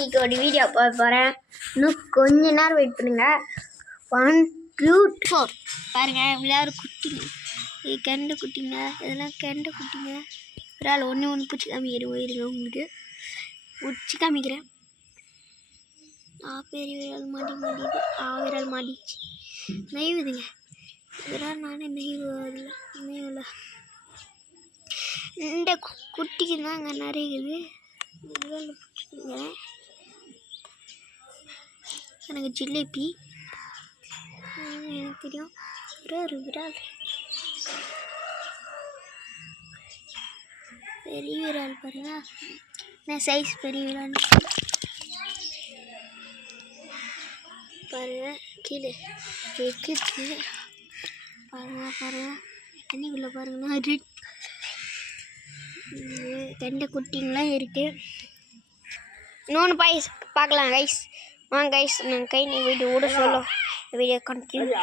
இன்னைக்கு ஒரு வீடியோ பார்க்க போகிறேன். இன்னும் கொஞ்ச நேரம் வெயிட் பண்ணுங்க. 1 2 4 பாருங்க. எல்லாரும் குட்டிங்க, கெண்டை குட்டிங்க, இதெல்லாம் கெண்டை குட்டிங்க. ஒரு ஆள் ஒன்று பிடிச்சி காமிக்கிறேன். உங்களுக்கு பிடிச்சி காமிக்கிறேன். பெரிய விரால் மாட்டிது. விரால் மாட்டிச்சு. நெய்வுதுங்க. விரால் நானே நெய்வில் இந்த குட்டிக்கு தான் அங்கே நிறைய இருக்குது. பிடிச்சிருங்க. எனக்கு ஜிலேபி எனக்கு தெரியும். ஒரு விரால், பெரிய விரால் பாருங்க. நான் சைஸ் பெரிய விரால் பாருங்க. கீழே கீழே பாருங்க தண்ணிக்குள்ளே பாருங்கன்னா ரெட் கெண்டை குட்டிங்களாம் இருக்குது. இன்னொன்று பார்க்கலாம் கைஸ். வாங்க கைஸ், நான் கை நீ வீடியோ கூட சொல்லும் வீடியோ கண்டினியூ.